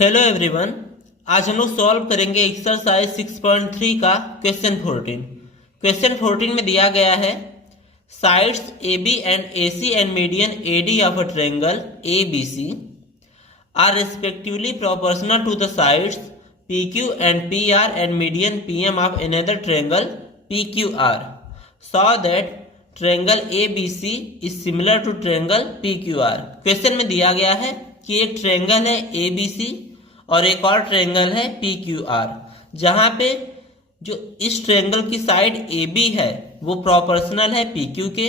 Hello everyone. आज हम लोग सॉल्व करेंगे एक्सरसाइज 6.3 का क्वेश्चन 14। क्वेश्चन 14 में दिया गया है sides AB and AC and median AD of a triangle ABC are respectively proportional to the sides PQ and PR and median PM of another triangle PQR so that triangle ABC is similar to triangle PQR। Question में दिया गया है कि एक triangle है ABC और एक और ट्रायंगल है PQR, जहां पे जो इस ट्रायंगल की साइड AB है वो प्रोपोर्शनल है PQ के,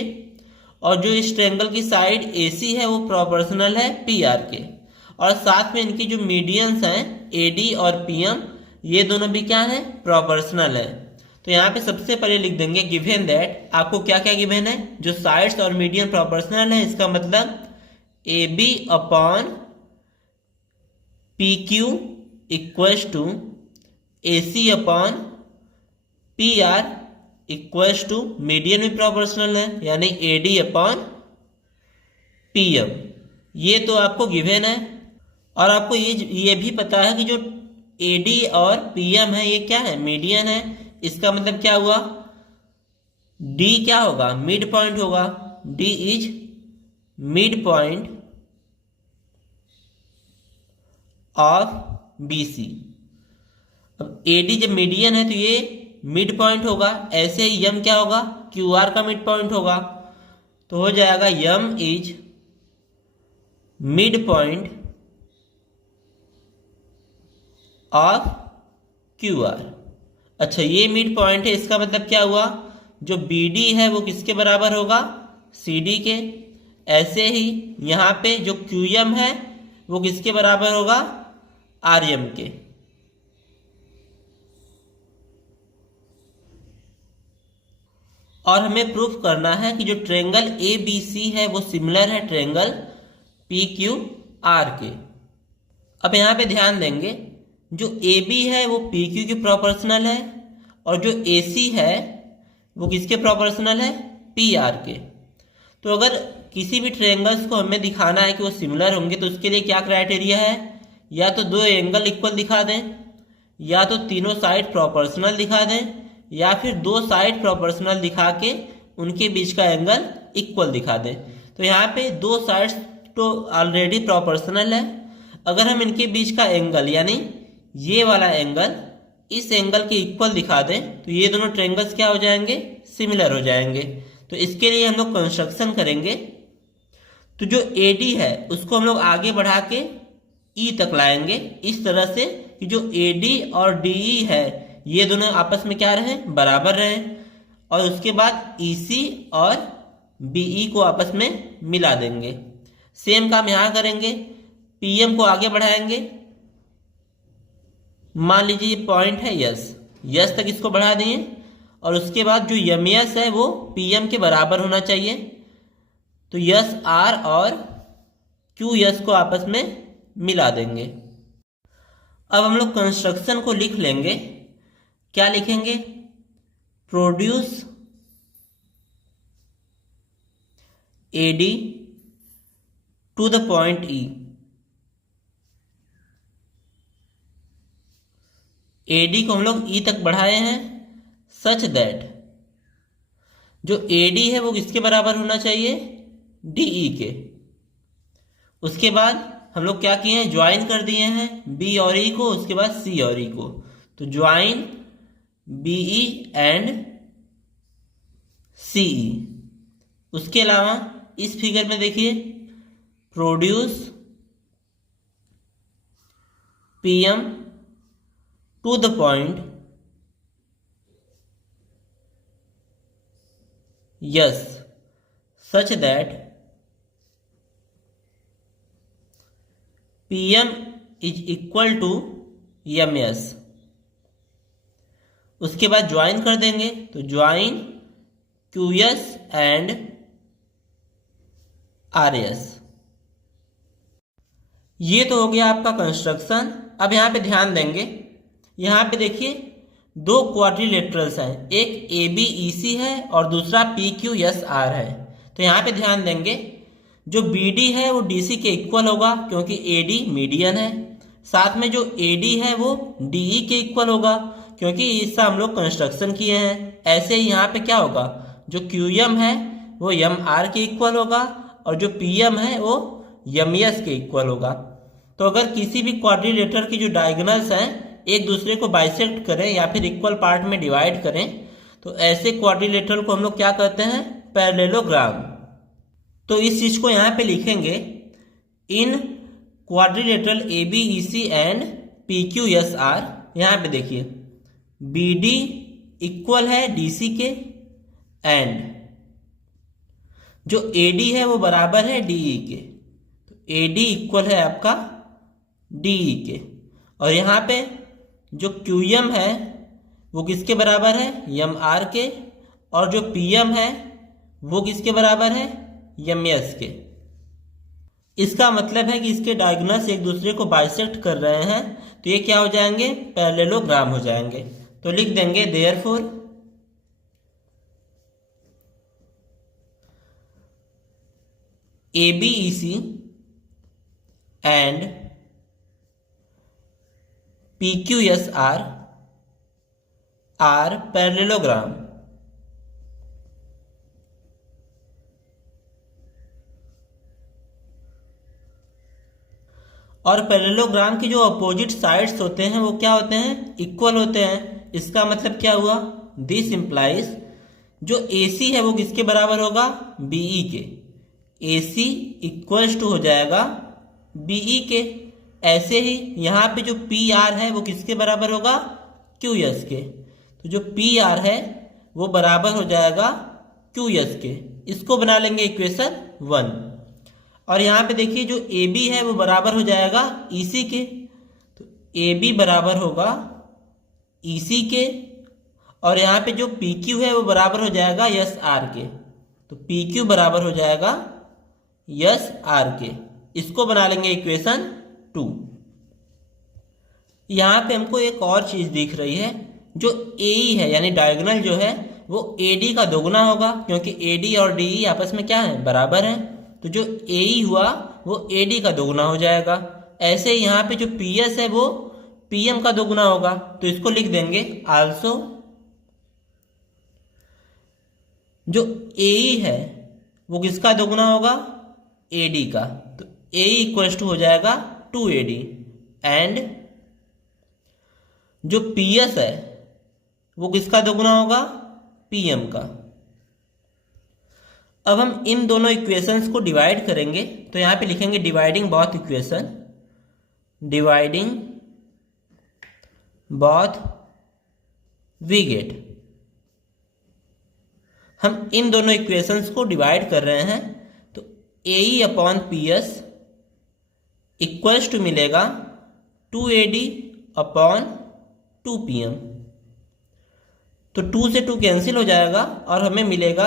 और जो इस ट्रायंगल की साइड AC है वो प्रोपोर्शनल है PR के, और साथ में इनकी जो मीडियंस हैं AD और PM ये दोनों भी क्या है, प्रोपोर्शनल है। तो यहाँ पे सबसे पहले लिख देंगे गिवन दैट, आपको क्या क्या गिवन है, जो साइड्स और मीडियन प्रोपोर्शनल है, इसका मतलब AB upon PQ equals to AC upon PR equals to median भी प्रोपोर्शनल है यानी AD अपॉन PM। ये तो आपको गिवन है, और आपको ये भी पता है कि जो AD और PM है ये क्या है, मीडियन है। इसका मतलब क्या हुआ, D क्या होगा, मिड पॉइंट होगा। D is mid point of BC। अब AD जब मीडियन है तो ये मिड पॉइंट होगा, ऐसे ही M क्या होगा, QR का मिड पॉइंट होगा। तो हो जाएगा M is mid point of QR। अच्छा, ये मिड पॉइंट है, इसका मतलब क्या हुआ, जो BD है वो किसके बराबर होगा, CD के। ऐसे ही यहाँ पे जो QM है वो किसके बराबर होगा, RM के। और हमें प्रूफ करना है कि जो ट्रायंगल ABC है वो सिमिलर है ट्रायंगल PQR के। अब यहाँ पे ध्यान देंगे, जो AB है वो PQ के प्रोपोर्शनल है, और जो AC है वो किसके प्रोपोर्शनल है, PR के। तो अगर किसी भी ट्रायंगल्स को हमें दिखाना है कि वो सिमिलर होंगे तो उसके लिए क्या क्राइटेरिया है, या तो दो एंगल इक्वल दिखा दें, या तो तीनों साइड प्रोपोर्शनल दिखा दें, या फिर दो साइड प्रोपोर्शनल दिखा के उनके बीच का एंगल इक्वल दिखा दें। तो यहाँ पे दो साइड्स तो ऑलरेडी प्रोपोर्शनल है। अगर हम इनके बीच का एंगल यानी ये वाला एंगल इस एंगल के इक्वल दिखा दें तो ये दोनों ट्रायंगल्स क्या हो जाएंगे, सिमिलर हो जाएंगे। तो इसके लिए हम लोग कंस्ट्रक्शन करेंगे। तो जो AD है उसको हम लोग आगे बढ़ा के E तक लाएंगे, इस तरह से कि जो AD और DE है ये दोनों आपस में क्या रहे, बराबर रहे। और उसके बाद EC और BE को आपस में मिला देंगे। सेम काम यहाँ करेंगे, PM को आगे बढ़ाएंगे। मान लीजिए ये पॉइंट है यस तक इसको बढ़ा दिए, और उसके बाद जो MS है वो PM के बराबर होना चाहिए। तो SR और QS को आपस में मिला देंगे। अब हम लोग कंस्ट्रक्शन को लिख लेंगे। क्या लिखेंगे, produce AD to the point E। AD को हम लोग E तक बढ़ाए हैं सच दैट जो AD है वो किसके बराबर होना चाहिए, DE के। उसके बाद हम लोग क्या किए हैं, ज्वाइन कर दिए हैं B और E को, उसके बाद C और E को। तो ज्वाइन BE एंड CE। उसके अलावा इस फिगर में देखिए, produce PM to the point S such that PM is equal to MS। उसके बाद ज्वाइन कर देंगे, तो ज्वाइन QS एंड RS। ये तो हो गया आपका कंस्ट्रक्शन। अब यहाँ पे ध्यान देंगे, यहाँ पे देखिए दो क्वाड्रिलेटरल्स हैं, एक ABEC है और दूसरा PQSR है। तो यहाँ पे ध्यान देंगे, जो BD है वो DC के इक्वल होगा क्योंकि AD मीडियन है, साथ में जो AD है वो DE के इक्वल होगा, क्योंकि इससे हम लोग कंस्ट्रक्शन किए हैं। ऐसे ही यहाँ पे क्या होगा, जो QM है वो MR के इक्वल होगा और जो PM है वो MS के इक्वल होगा। तो अगर किसी भी क्वाड्रिलेटरल की जो डायगोनल्स हैं एक दूसरे को बाइसेक्ट करें या फिर इक्वल पार्ट में डिवाइड करें, तो ऐसे क्वाड्रिलेटरल को हम लोग क्या कहते हैं, पैरेललोग्राम। तो इस चीज को यहाँ पे लिखेंगे, इन क्वाड्रिलेटरल ABEC एंड PQSR। यहाँ पे देखिए BD इक्वल है DC के एंड जो AD है वो बराबर है DE के। तो AD इक्वल है आपका DE के। और यहाँ पे जो QM है वो किसके बराबर है, MR के। और जो PM है वो किसके बराबर है, MS के। इसका मतलब है कि इसके डायगोनल्स एक दूसरे को बाइसेक्ट कर रहे हैं, तो ये क्या हो जाएंगे, पैरेललोग्राम हो जाएंगे। तो लिख देंगे therefore ABEC and PQSR are parallelogram. और पैरेललोग्राम की जो अपोजिट साइड्स होते हैं वो क्या होते हैं, इक्वल होते हैं। इसका मतलब क्या हुआ, दिस इंप्लाइज जो AC है वो किसके बराबर होगा, BE के। AC इक्वल्स टू हो जाएगा BE के। ऐसे ही यहाँ पे जो PR है वो किसके बराबर होगा, QS के। तो जो PR है वो बराबर हो जाएगा QS के। इसको बना लेंगे इक्वेशन 1। और यहाँ पे देखिए जो AB है वो बराबर हो जाएगा EC के। तो AB बराबर होगा EC के। और यहाँ पे जो PQ है वो बराबर हो जाएगा SR के। तो PQ बराबर हो जाएगा SR के। इसको बना लेंगे इक्वेशन 2। यहाँ पे हमको एक और चीज दिख रही है, जो AE है यानी डायगोनल जो है वो AD का दोगुना होगा, क्योंकि AD और DE आपस में क्या है, बराबर है। तो जो AE हुआ वो AD का दोगुना हो जाएगा। ऐसे ही यहाँ पे जो PS है वो PM का दोगुना होगा। तो इसको लिख देंगे आल्सो जो AE है वो किसका दोगुना होगा, AD का। तो AE इक्वल्स टू हो जाएगा 2AD। एंड जो PS है वो किसका दोगुना होगा, PM का। अब हम इन दोनों इक्वेशंस को डिवाइड करेंगे, तो यहां पे लिखेंगे dividing both equation, dividing both we get. हम इन दोनों इक्वेशंस को डिवाइड कर रहे हैं, तो AE upon PS equals to मिलेगा 2AD अपॉन 2PM। तो 2 से 2 कैंसिल हो जाएगा और हमें मिलेगा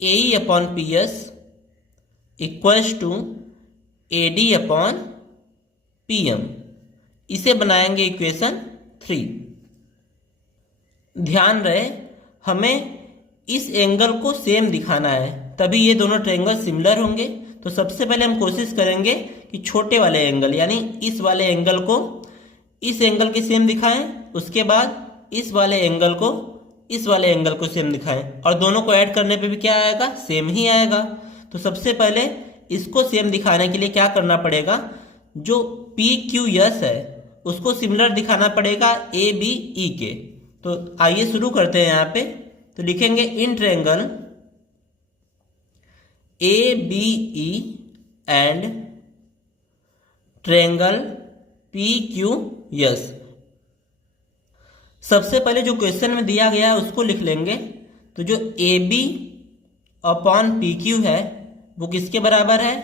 AE upon PS equals to AD upon PM। इसे बनाएंगे इक्वेशन 3। ध्यान रहे हमें इस एंगल को सेम दिखाना है, तभी ये दोनों ट्रायंगल सिमिलर होंगे। तो सबसे पहले हम कोशिश करेंगे कि छोटे वाले एंगल यानी इस वाले एंगल को इस एंगल के सेम दिखाएं, उसके बाद इस वाले एंगल को इस वाले एंगल को सेम दिखाएं, और दोनों को ऐड करने पे भी क्या आएगा, सेम ही आएगा। तो सबसे पहले इसको सेम दिखाने के लिए क्या करना पड़ेगा, जो PQS है उसको सिमिलर दिखाना पड़ेगा ABE के। तो आइए शुरू करते हैं। यहाँ पे तो लिखेंगे in triangle ABE and triangle PQS। सबसे पहले जो क्वेश्चन में दिया गया है उसको लिख लेंगे। तो जो AB अपॉन PQ है वो किसके बराबर है,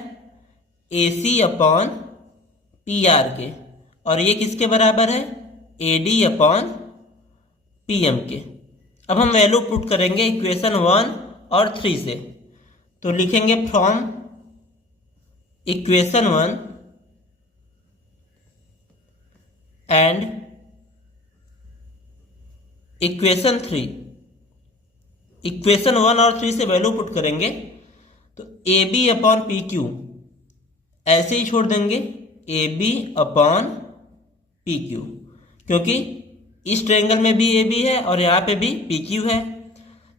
AC अपॉन PR के। और ये किसके बराबर है, AD अपॉन PM के। अब हम वैल्यू पुट करेंगे इक्वेशन 1 और 3 से। तो लिखेंगे from equation 1 and equation 3। Equation 1 और 3 से वैल्यू पुट करेंगे तो AB अपॉन PQ ऐसे ही छोड़ देंगे, AB अपॉन पी क्यू, क्योंकि इस ट्रायंगल में भी ए बी है और यहाँ पे भी पी क्यू है।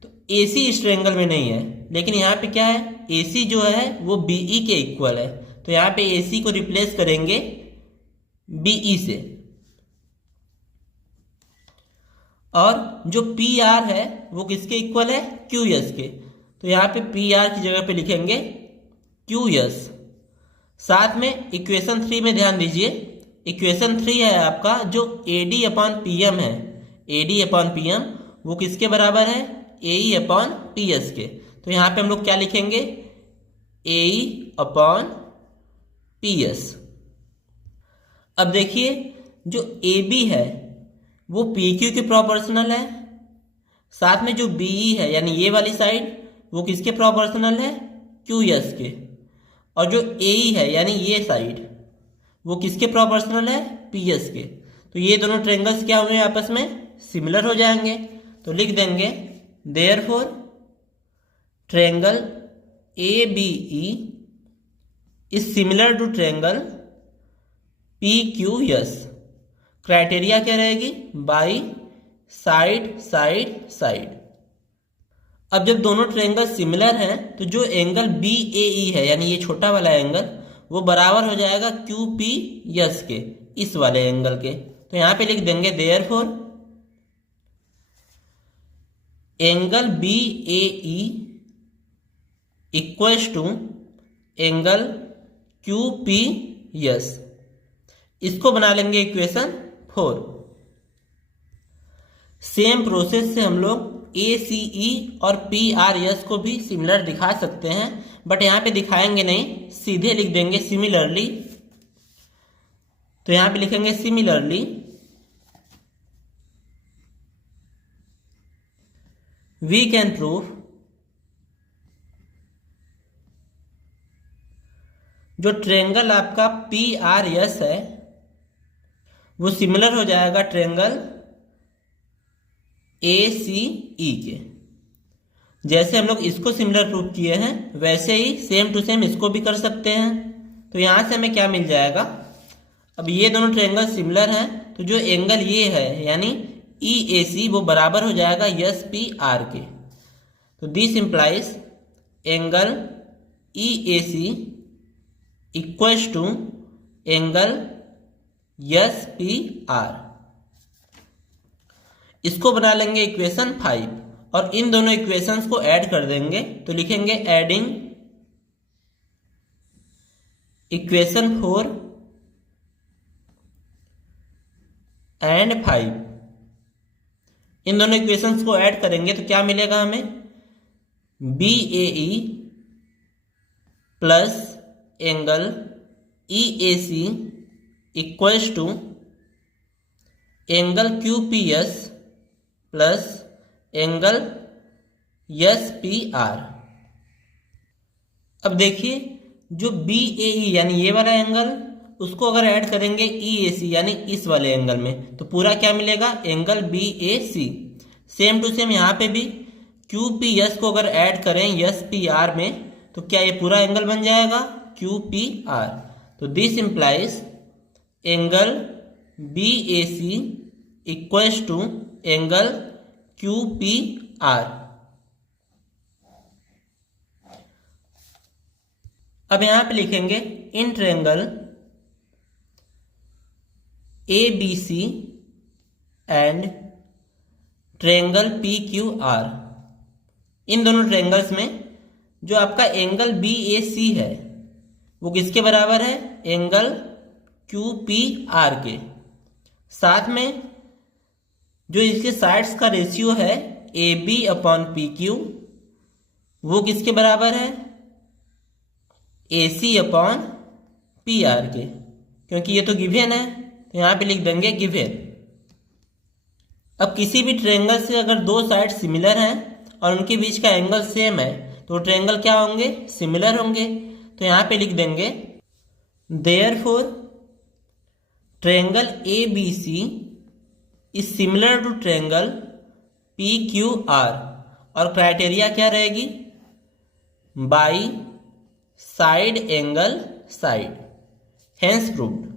तो ए सी इस ट्रायंगल में नहीं है, लेकिन यहाँ पे क्या है, ए सी जो है वो बी ई के इक्वल है। तो यहाँ पे ए सी को रिप्लेस करेंगे बी ई से, और जो पी आर है वो किसके इक्वल है, क्यू एस के। तो यहाँ पे पी आर की जगह पे लिखेंगे क्यू एस। साथ में इक्वेशन 3 में ध्यान दीजिए, इक्वेशन 3 है आपका जो A D upon P M है, A D upon P M वो किसके बराबर है, A E upon P S के। तो यहाँ पे हम लोग क्या लिखेंगे, A E upon P S. अब देखिए जो ए बी है वो पी क्यू के प्रोपोर्शनल है, साथ में जो बी ई है यानी ये वाली साइड वो किसके प्रोपोर्शनल है, क्यू एस के, और जो ए ई है यानी ये साइड वो किसके प्रोपोर्शनल है, पी एस के। तो ये दोनों ट्रायंगल्स क्या हुए आपस में, सिमिलर हो जाएंगे। तो लिख देंगे therefore triangle A B E is similar to triangle P Q S. Criteria क्या रहेगी, बाई साइड साइड साइड। अब जब दोनों ट्रायंगल सिमिलर हैं तो जो एंगल बी ए ई है यानी ये छोटा वाला एंगल वो बराबर हो जाएगा क्यू पी एस के, इस वाले एंगल के। तो यहां पे लिख देंगे therefore angle B A E equals to angle Q P S. इसको बना लेंगे इक्वेशन 4। सेम प्रोसेस से हम लोग ए सी ई और पी आर एस को भी सिमिलर दिखा सकते हैं, बट यहां पे दिखाएंगे नहीं, सीधे लिख देंगे सिमिलरली। तो यहां पे लिखेंगे सिमिलरली वी कैन प्रूव जो ट्रायंगल आपका पी आर एस है वो सिमिलर हो जाएगा ट्रायंगल ए सी ई के। जैसे हम लोग इसको सिमिलर प्रूव किए हैं वैसे ही सेम टू सेम इसको भी कर सकते हैं। तो यहां से हमें क्या मिल जाएगा, अब ये दोनों ट्रायंगल सिमिलर हैं तो जो एंगल ये है यानी ई ए सी वो बराबर हो जाएगा एस पी आर के। तो this implies angle E A C equals to angle S P R. इसको बना लेंगे इक्वेशन 5 और इन दोनों इक्वेशंस को ऐड कर देंगे। तो लिखेंगे एडिंग इक्वेशन 4 एंड 5। इन दोनों इक्वेशंस को ऐड करेंगे तो क्या मिलेगा हमें, B A E plus angle E A C equals to angle Q P S plus angle S P R. अब देखिए जो बी ए ई यानी ये वाला एंगल उसको अगर ऐड करेंगे ई ए सी यानी इस वाले एंगल में तो पूरा क्या मिलेगा, angle B A C. Same to same यहाँ पे भी क्यू पी एस को अगर ऐड करें एस पी आर में तो क्या ये पूरा एंगल बन जाएगा क्यू पी आर। तो this implies angle B A C equals to angle Q P R. अब यहां पे लिखेंगे in triangle A B C and triangle P Q R. इन दोनों ट्रायंगल्स में जो आपका एंगल बी ए सी है वो किसके बराबर है, एंगल क्यू पी आर के। साथ में जो इसके साइड्स का रेशियो है A B upon P Q वो किसके बराबर है, A C upon P R के, क्योंकि ये तो गिवन है तो यहां पे लिख देंगे गिवन। अब किसी भी ट्रायंगल से अगर दो साइड सिमिलर हैं और उनके बीच का एंगल सेम है तो ट्रायंगल क्या होंगे, सिमिलर होंगे। तो यहां पे लिख देंगे therefore triangle A B C is similar to triangle P Q R. और क्राइटेरिया क्या रहेगी, by side angle side, hence proved.